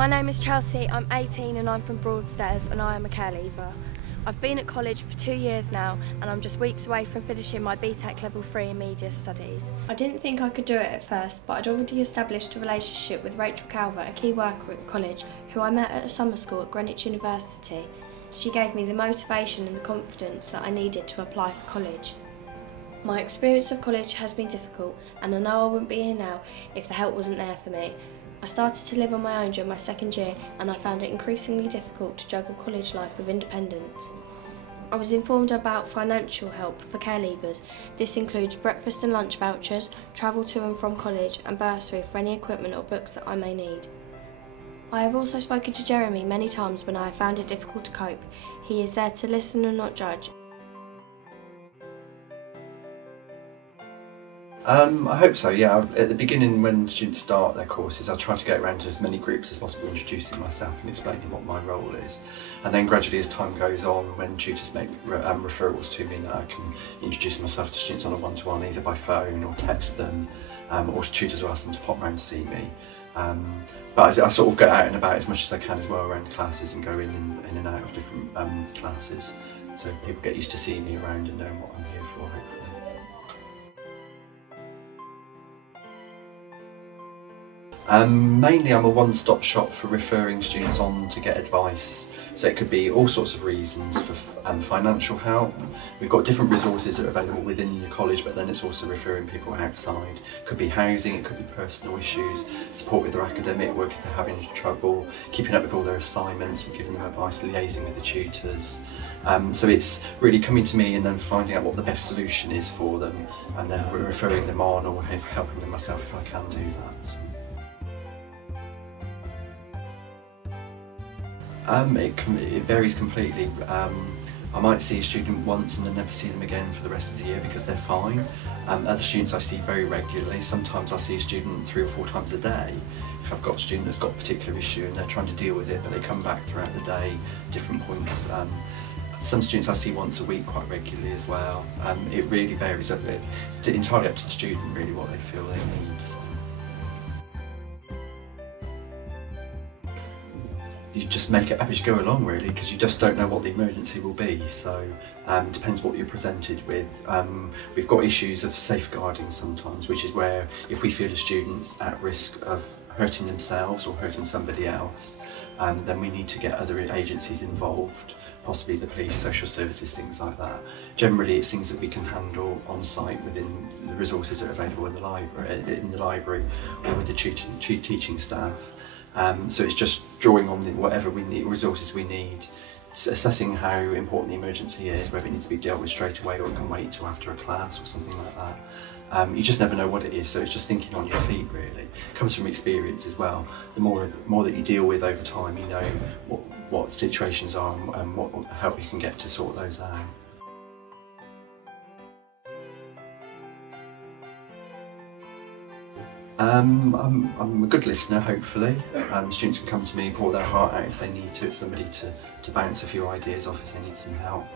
My name is Chelsea, I'm 18 and I'm from Broadstairs and I am a care leaver. I've been at college for 2 years now and I'm just weeks away from finishing my BTEC Level 3 in Media Studies. I didn't think I could do it at first, but I'd already established a relationship with Rachel Calvert, a key worker at the college, who I met at a summer school at Greenwich University. She gave me the motivation and the confidence that I needed to apply for college. My experience of college has been difficult and I know I wouldn't be here now if the help wasn't there for me. I started to live on my own during my second year and I found it increasingly difficult to juggle college life with independence. I was informed about financial help for care leavers. This includes breakfast and lunch vouchers, travel to and from college and bursary for any equipment or books that I may need. I have also spoken to Jeremy many times when I have found it difficult to cope. He is there to listen and not judge. I hope so, yeah. At the beginning, when students start their courses, I try to get around to as many groups as possible, introducing myself and explaining what my role is. And then gradually, as time goes on, when tutors make referrals to me, that I can introduce myself to students on a one-to-one, either by phone or text them, or tutors will ask them to pop round to see me. But I sort of get out and about as much as I can as well around classes and go in and out of different classes, so people get used to seeing me around and knowing what I'm here for, hopefully. Mainly I'm a one-stop shop for referring students on to get advice. So it could be all sorts of reasons for financial help. We've got different resources that are available within the college, but then it's also referring people outside. It could be housing, it could be personal issues, support with their academic work if they're having trouble, keeping up with all their assignments and giving them advice, liaising with the tutors. So it's really coming to me and then finding out what the best solution is for them and then referring them on or helping them myself if I can do that. It varies completely. I might see a student once and then never see them again for the rest of the year because they're fine. Other students I see very regularly. Sometimes I see a student 3 or 4 times a day. If I've got a student that's got a particular issue and they're trying to deal with it, but they come back throughout the day, different points. Some students I see once a week quite regularly as well. It really varies. It's entirely up to the student really what they feel they need. You just make it up as you go along really, because you just don't know what the emergency will be, so it depends what you're presented with. We've got issues of safeguarding sometimes, which is where if we feel a student's at risk of hurting themselves or hurting somebody else, then we need to get other agencies involved, possibly the police, social services, things like that. Generally it's things that we can handle on site within the resources that are available in the library or with the teaching staff. So it's just drawing on whatever we need, resources we need, assessing how important the emergency is, whether it needs to be dealt with straight away or it can wait till after a class or something like that. You just never know what it is, so it's just thinking on your feet really. It comes from experience as well. The more that you deal with over time, you know what situations are and what help you can get to sort those out. I'm a good listener, hopefully. Students can come to me, pour their heart out if they need to. It's somebody to bounce a few ideas off if they need some help.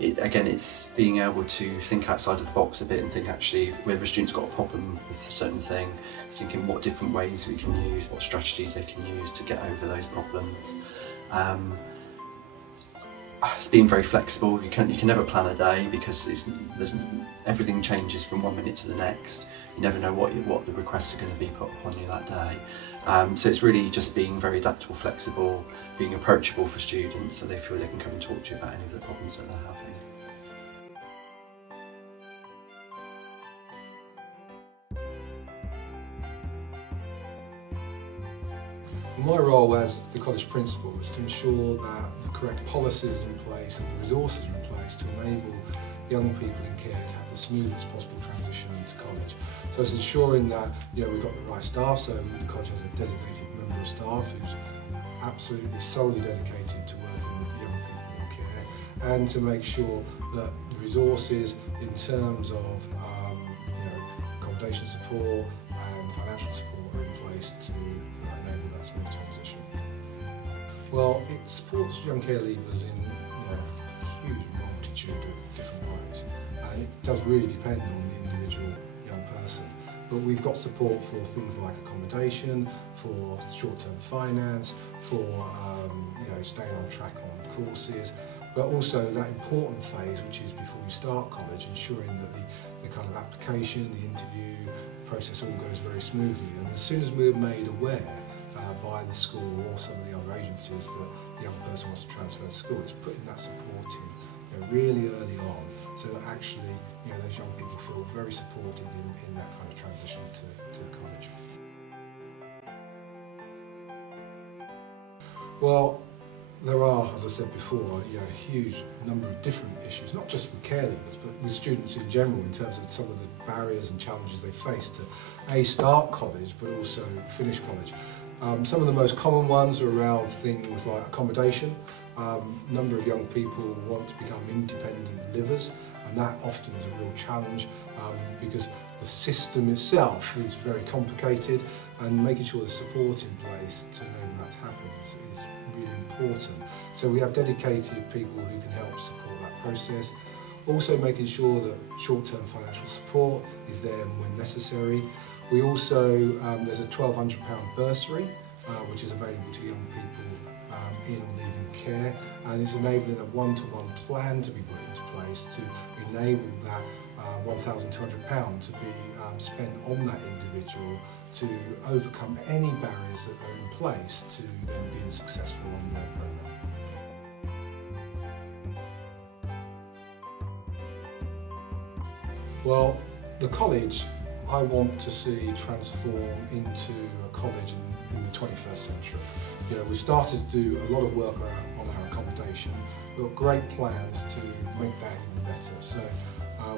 Again, it's being able to think outside of the box a bit and think actually whether a student's got a problem with a certain thing, thinking what different ways we can use, what strategies they can use to get over those problems. It's being very flexible. You can never plan a day because everything changes from one minute to the next. You never know what the requests are going to be put upon you that day. So it's really just being very adaptable, flexible, being approachable for students so they feel they can come and talk to you about any of the problems that they're having. My role as the college principal is to ensure that the correct policies are in place and the resources are in place to enable young people in care to have the smoothest possible transition into college. So it's ensuring that we've got the right staff, so the college has a designated member of staff who's absolutely solely dedicated to working with young people in care, and to make sure that the resources in terms of accommodation support and financial support are in place to enable that smooth transition. Well, it supports young care leavers in a huge multitude of different ways, and it does really depend on the individual young person. but we've got support for things like accommodation, for short-term finance, for staying on track on courses, but also that important phase, which is before you start college, ensuring that the kind of application, the interview process all goes very smoothly. And as soon as we're made aware by the school or some of the other agencies that the young person wants to transfer to school, it's putting that support in really early on, so that actually those young people feel very supported in that kind of transition to college. Well, there are, as I said before, a huge number of different issues, not just with care leavers, but with students in general, in terms of some of the barriers and challenges they face to start college, but also finish college. Some of the most common ones are around things like accommodation. A number of young people want to become independent livers, and that often is a real challenge because the system itself is very complicated, and making sure there's support in place to enable that to happen is really important. So we have dedicated people who can help support that process. Also making sure that short-term financial support is there when necessary. We also, there's a £1,200 bursary which is available to young people in or leaving care, and it's enabling a one-to-one plan to be put into place to enable that £1,200 to be spent on that individual to overcome any barriers that are in place to them being successful on their programme. Well, the college I want to see transform into a college in the 21st century. We've started to do a lot of work on our accommodation. We've got great plans to make that even better. So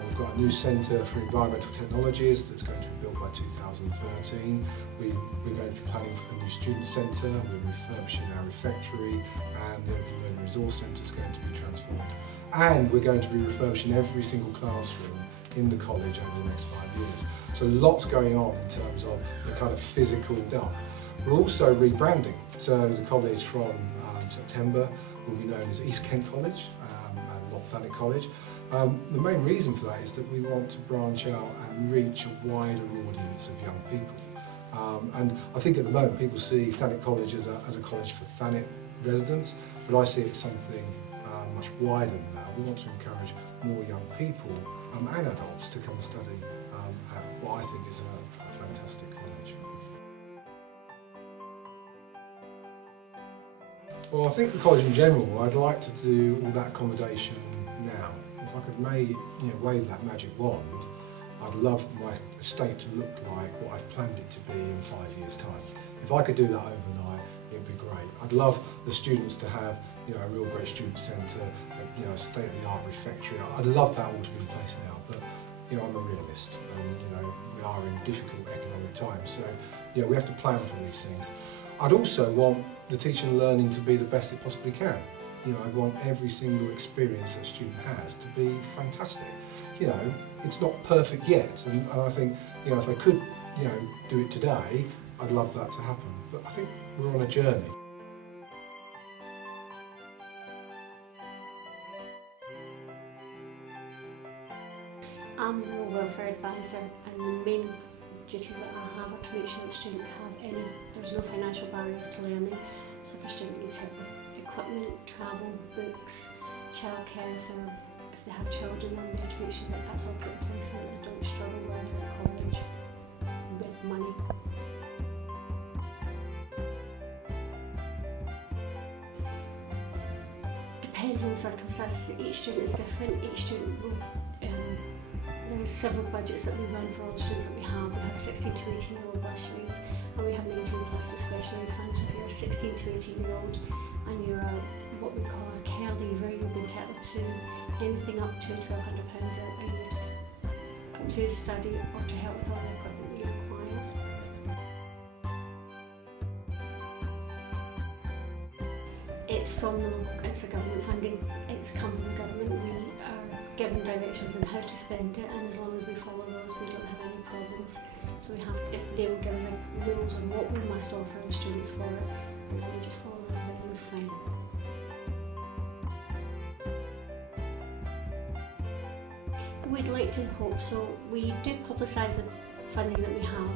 we've got a new Centre for Environmental Technologies that's going to be built by 2013. We're going to be planning for a new student centre. We're refurbishing our refectory, and the Open Learning Resource Centre is going to be transformed. And we're going to be refurbishing every single classroom in the college over the next 5 years. So lots going on in terms of the kind of physical stuff. We're also rebranding. So the college from September will be known as East Kent College, not Thanet College. The main reason for that is that we want to branch out and reach a wider audience of young people. And I think at the moment people see Thanet College as a college for Thanet residents, but I see it as something much wider than that. We want to encourage more young people and adults to come and study at what I think is a fantastic college. Well, I think the college in general, I'd like to do all that accommodation now. If I could wave that magic wand, I'd love my estate to look like what I've planned it to be in 5 years' time. If I could do that overnight, it'd be great. I'd love the students to have a real great student centre, a state-of-the-art refectory. I'd love that all to be in place now, but I'm a realist, and we are in difficult economic times, so we have to plan for these things. I'd also want the teaching and learning to be the best it possibly can. I want every single experience that a student has to be fantastic. It's not perfect yet, and I think if I could do it today, I'd love that to happen. But I think we're on a journey. I'm the welfare advisor, and the main duties that I have are to make sure that students there's no financial barriers to learning. So if a student needs help with equipment, travel, books, childcare, if they have children, I'm there to make sure that that's all put in place so that they don't struggle while they're at college with money. Depends on the circumstances. Each student is different. Each student will there's several budgets that we run for all the students that we have. We have 16 to 18-year-old bursaries, and we have 19 plus discretionary funds. So if you're a 16 to 18-year-old and you're what we call a care leaver, you'll be entitled to anything up to £1,200 a year to study or to help with all the equipment that you require. It's from it's a government funding. It's come from the government. We are given directions on how to spend it, and as long as we follow those, we don't have any problems. So they will give us rules on what we must offer the students for it, and then we just follow those, and everything's fine. We'd like to hope so. We do publicise funding that we have,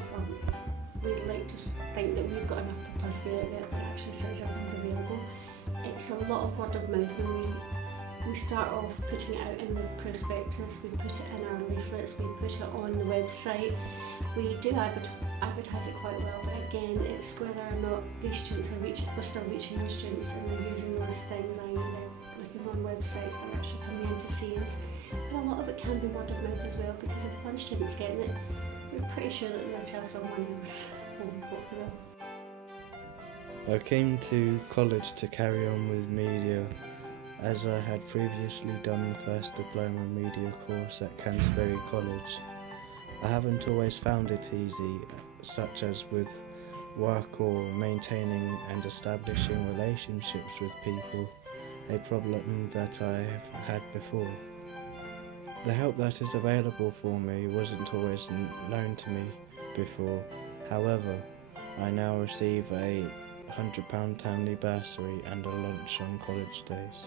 we like to think that we've got enough publicity out there that actually says everything's available. It's a lot of word of mouth. When we start off putting it out in the prospectus, we put it in our leaflets, we put it on the website. We do advertise it quite well, but again, it's whether or not these students we're still reaching the students and they're using those things, and they're looking on websites, they're actually coming in to see us. But a lot of it can be word of mouth as well, because if one student's getting it, we're pretty sure that they'll tell someone else. I came to college to carry on with media, as I had previously done the first diploma media course at Canterbury College. I haven't always found it easy, such as with work or maintaining and establishing relationships with people, a problem that I have had before. The help that is available for me wasn't always known to me before. However, I now receive a £100 timely bursary and a lunch on college days.